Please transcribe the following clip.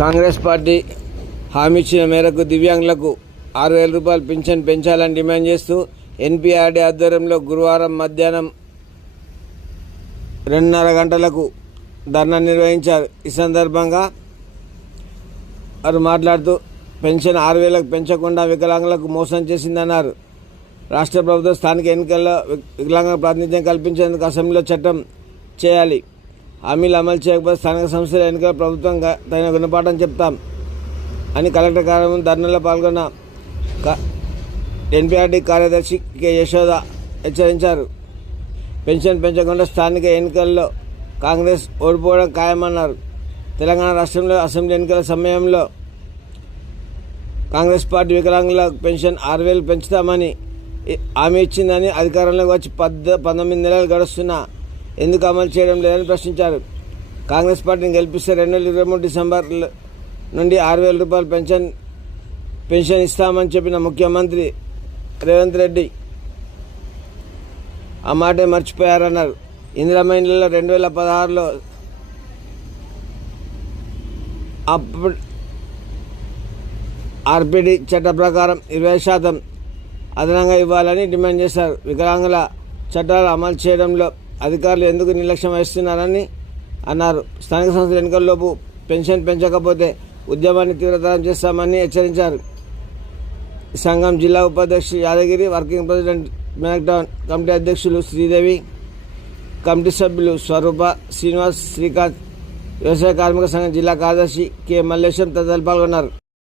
Congress party హామీ ఇచ్చిన మేరకు దివ్యాంగులకు 6,000 రూపాయలు పింఛన్ పెంచాలని డిమాండ్ చేస్తూ ఎన్పీఆర్డీ ఆధ్వర్యంలో గురువారం మధ్యాహ్నం 2:30 గంటలకు ధర్నా నిర్వహించారు. ఈ సందర్భంగా వారు మాట్లాడుతూ పెన్షన్ 6,000కు పెంచకుండా వికలాంగులకు మోసం చేసిందన్నారు. రాష్ట్ర ప్రభుత్వం స్థానిక ఎన్నికల్లో వికలాంగులకు ప్రాతినిధ్యం కల్పించేందుకు అసెంబ్లీలో చట్టం చేయాలి. హామీలు అమలు చేయకపోతే స్థానిక సంస్థల ఎన్నికల ప్రభుత్వం తగిన గుణపాఠం చెప్తాం అని కలెక్టర్ కార్యాలయం ధర్నాలో పాల్గొన్న ఎన్పీఆర్డీ కార్యదర్శి కె యశోద హెచ్చరించారు. పెన్షన్ పెంచకుండా స్థానిక ఎన్నికల్లో కాంగ్రెస్ ఓడిపోవడం ఖాయమన్నారు. తెలంగాణ రాష్ట్రంలో అసెంబ్లీ ఎన్నికల సమయంలో కాంగ్రెస్ పార్టీ వికలాంగుల పెన్షన్ 6,000 పెంచుతామని హామీ ఇచ్చిందని అధికారంలోకి వచ్చి 19 నెలలు గడుస్తున్నా ఎందుకు అమలు చేయడం లేదని ప్రశ్నించారు. కాంగ్రెస్ పార్టీని గెలిపిస్తే 2023 డిసెంబర్ నుండి 6,000 రూపాయలు పెన్షన్ ఇస్తామని చెప్పిన ముఖ్యమంత్రి రేవంత్ రెడ్డి ఆ మాటే మర్చిపోయారన్నారు. ఇందిరమ్మ ఇళ్లలో 2016లో అప్పుడు ఆర్పిడి చట్ట ప్రకారం 20% అదనంగా ఇవ్వాలని డిమాండ్ చేశారు. వికలాంగుల చట్టాలు అమలు చేయడంలో అధికారులు ఎందుకు నిర్లక్ష్యం వహిస్తున్నారని అన్నారు. స్థానిక సంస్థల ఎన్నికల్లోపు పెన్షన్ పెంచకపోతే ఉద్యమాన్ని తీవ్రతరం చేస్తామని హెచ్చరించారు. సంఘం జిల్లా ఉపాధ్యక్షులు యాదగిరి, వర్కింగ్ ప్రెసిడెంట్ మెనక్టౌన్ కమిటీ అధ్యక్షులు శ్రీదేవి, కమిటీ సభ్యులు స్వరూప, శ్రీనివాస్, శ్రీకాంత్, వ్యవసాయ కార్మిక సంఘం జిల్లా కార్యదర్శి కె మల్లేశం తదితరులు పాల్గొన్నారు.